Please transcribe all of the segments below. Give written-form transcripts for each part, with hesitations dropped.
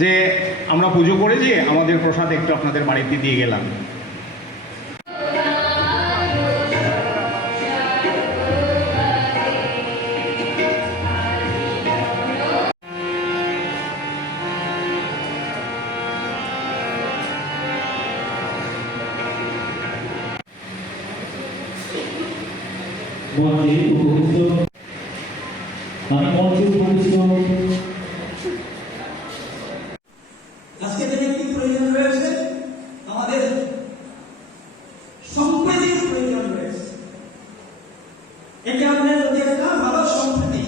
যে আমরা পুজো করে যে আমাদের প্রসাদ একটু আপনাদের বাড়িতে দিয়ে গেলাম। আজকে দিনে কি প্রয়োজন রয়েছে? আমাদের সম্প্রীতির প্রয়োজন রয়েছে। এটা আমাদের মধ্যে একটা ভালো সম্প্রীতি।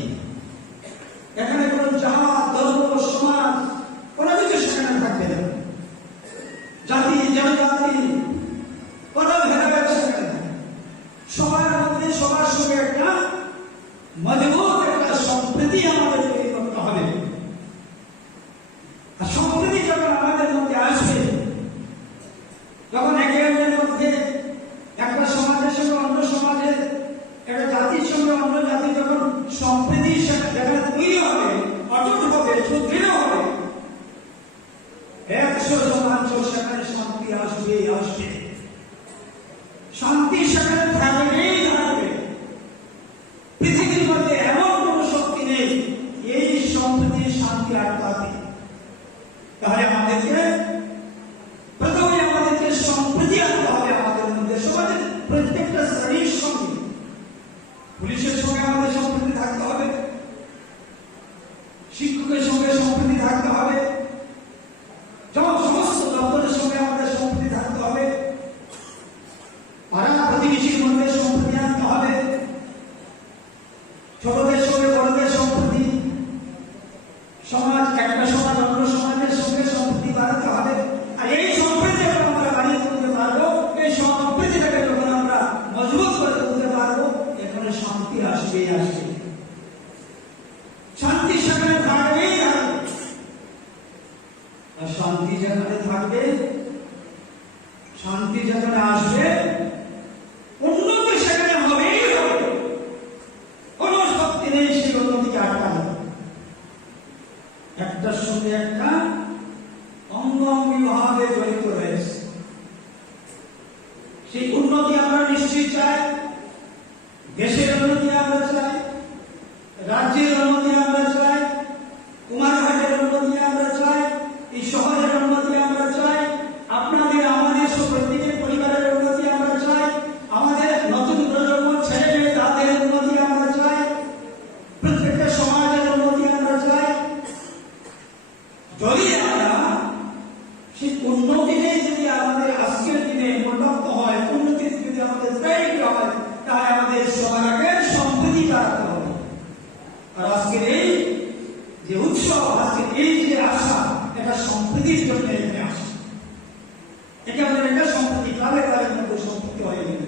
এখানে কোনো জাত, ধর্ম, সমাজ কোনো কিছু সেখানে থাকবে না। জাতি, জনজাতি কোনো ভেদাভেদ সেখানে না। সবার মধ্যে সবার সঙ্গে একটা মজবুত একটা সম্প্রীতি আমাদের তৈরি করতে হবে। আর সম্প্রীতি যখন আমাদের মধ্যে আসবে, যখন একে অন্যের মধ্যে একটা সমাজের সঙ্গে অন্য সমাজের, একটা জাতির সঙ্গে অন্য জাতির যখন সম্প্রীতি যেখানে তৈরি হবে, অটুট হবে, সুদৃঢ় হবে, 100% সেখানে শান্তি আসবে আসবে। শান্তি সেখানে থাকবেই থাকবে। পৃথিবীর মধ্যে এমন কোন শক্তি নেই এই সম্প্রীতি শান্তি আটকাবে। তাহলে আমাদেরকে প্রথমে আমাদেরকে সম্প্রীতি আনতে হবে আমাদের মধ্যে। সমাজের প্রত্যেকটা শ্রেণীর সঙ্গে, পুলিশের সঙ্গে আমাদের সম্প্রীতি থাকতে হবে, শিক্ষকের সঙ্গে সম্প্রীতি থাকতে হবে, যেমন সমস্ত দপ্তরের সঙ্গে আমাদের সম্প্রীতি থাকতে হবে, পাড়া প্রতিবেশীর মধ্যে সম্প্রীতি আনতে হবে, ছোটদের সঙ্গে বড়দের সম্প্রীতি, সমাজ একটা সমাজ অন্য সমাজের সঙ্গে সম্প্রীতি বাড়াতে হবে। আর এই সম্প্রীতি যখন আমরা বাড়িয়ে তুলতে পারবো, এই সম্প্রীতিটাকে যখন আমরা মজবুত করে তুলতে পারবো, এখানে শান্তি আসবেই আসবে। শান্তি সেখানে থাকবেই থাকবে। আর শান্তি যেখানে থাকবে, শান্তি যেখানে আসবে, উন্নতি সেখানে হবেই হবে। কোন শক্তি নেই সেই উন্নতিকে আটকানো। একটার সঙ্গে একটা অঙ্গাঙ্গিভাবে জড়িত রয়েছে। সেই উন্নতি আমরা নিশ্চয়ই চাই। দেশের উন্নতি আমরা চাই, রাজ্যের উন্নতি আমরা চাই, কুমারঘাটের উন্নতি আমরা চাই, এই শহরের উন্নতি আমরা চাই, আপনাদের আমাদের প্রত্যেকের পরিবারের উন্নতি আমরা চাই, আমাদের নতুন প্রজন্ম ছেলে মেয়ে তাদের উন্নতি আমরা চাই, প্রত্যেকটা সমাজের উন্নতি আমরা চাই। যদি আমরা সেই উন্নতিটাই যদি আমাদের আজকের দিনে মূল্যায়িত হয়, উন্নতি যদি আমাদের প্রায়োরিটি হয়, তাহলে আমাদের সবার আগে সম্প্রীতি বাড়াতে হবে। আর আজকের এই যে উৎসব, আজকের এই যে আশা, এটা সম্প্রীতির জন্য এখানে আসে। এটা আমাদের একটা সম্প্রীতি, ক্লাবের ক্লাবের মধ্যে সম্প্রীতি হয়ে গেলে,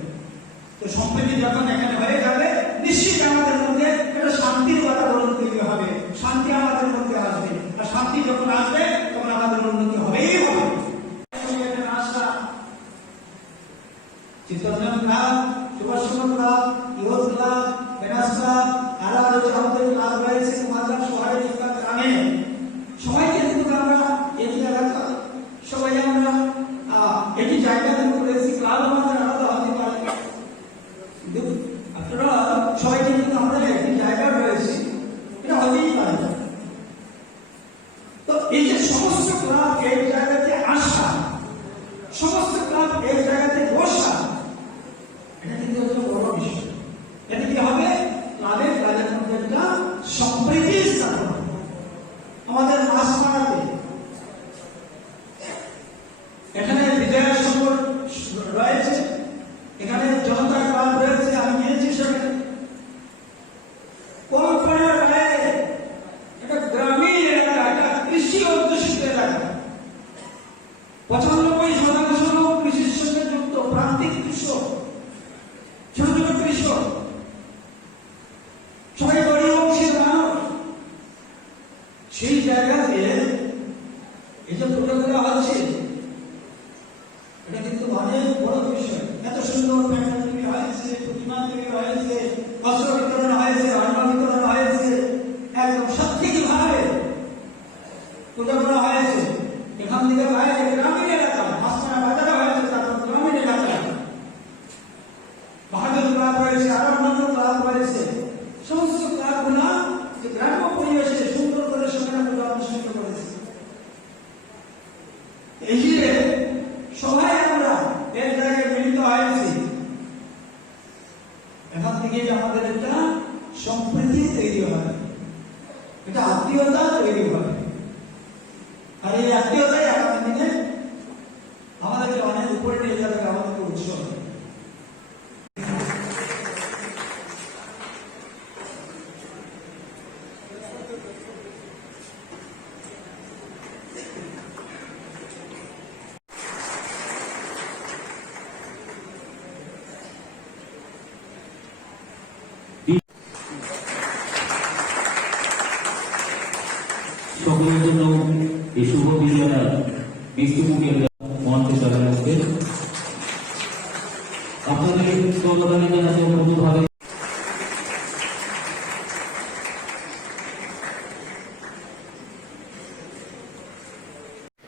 তো সম্প্রীতি যখন এখানে হয়ে যাবে, নিশ্চিত আমাদের মধ্যে একটা শান্তির বাতাবরণ তৈরি হবে, শান্তি আমাদের মধ্যে আসবে। আর শান্তি যখন আসবে, তখন আমাদের উন্নতি হবেই হবে। আশা Chittaranjan club, Subhas Chandra club, youth club, বেনাস ক্লাব, আরো আরো আমাদের ক্লাব রয়েছে কুমারঘাট শহরে কিংবা গ্রামে, সবাইকে কিন্তু আমরা একই এলাকা, সবাই আমরা একই জায়গাতে রয়েছি। ক্লাব আমাদের আলাদা হতে পারে, আপনারা সবাই কিন্তু আমরা একই জায়গায় রয়েছি, এটা হতেই পারে। তো এই যে সমস্ত ক্লাব এক জায়গাতে আসা, সমস্ত ক্লাব এক জায়গাতে বসা, এটা কিন্তু একটা বড় বিষয়। এটা কি হবে? ক্লাবের কাজের মধ্যে একটা সম্প্রীতি স্থাপন হবে। আমাদের মাসমারাতে এখানে বিজয়া সংঘ রয়েছে, এখানে জনতা ক্লাব রয়েছে, আমি গিয়েছি সেখানে। কলকাতার বাইরে একটা গ্রামীণ এলাকা, একটা কৃষি অধ্যুষিত এলাকা, 95% লোক কৃষির সঙ্গে যুক্ত, প্রান্তিক কৃষক, ছোট ছোট কৃষক, সবাই গরিব অংশের মানুষ। সেই জায়গাতে এই যে প্রোটোকল হচ্ছে, এটা কিন্তু অনেক বড় বিষয়। এত সুন্দর প্যান্ডেল তৈরি হয়েছে, প্রতিমা তৈরি হয়েছে, বস্ত্র বিতরণ হয়েছে, অন্ন বিতরণ হয়েছে, একদম সত্যিভাবে পূজা করা হয়েছে। দিকে বাইরে গ্রামীণ এলাকা মাঝখানে বাজারে হয়েছে, তারপর গ্রামীণ এলাকায় বাহাদুর ক্লাব রয়েছে, আরো অন্যান্য ক্লাব রয়েছে। সমস্ত ক্লাবগুলা যে গ্রাম্য পরিবেশে সুন্দর করে সেখানে পূজা অনুষ্ঠিত করেছে। এই যে সবাই আমরা এক জায়গায় মিলিত হয়েছি, এখান থেকে আমাদের একটা সম্প্রীতি তৈরি হবে, এটা আত্মীয়তা তৈরি হবে। আর এই আত্মীয়তাই আগামী দিনে আমাদেরকে অনেক উপরে নিয়ে যাবে, আমাদেরকে উৎসব। সকলের জন্য এই শুভ বিজয়ের মঞ্চে চলে আসছে। আপনাদের স্বাগত জানাতে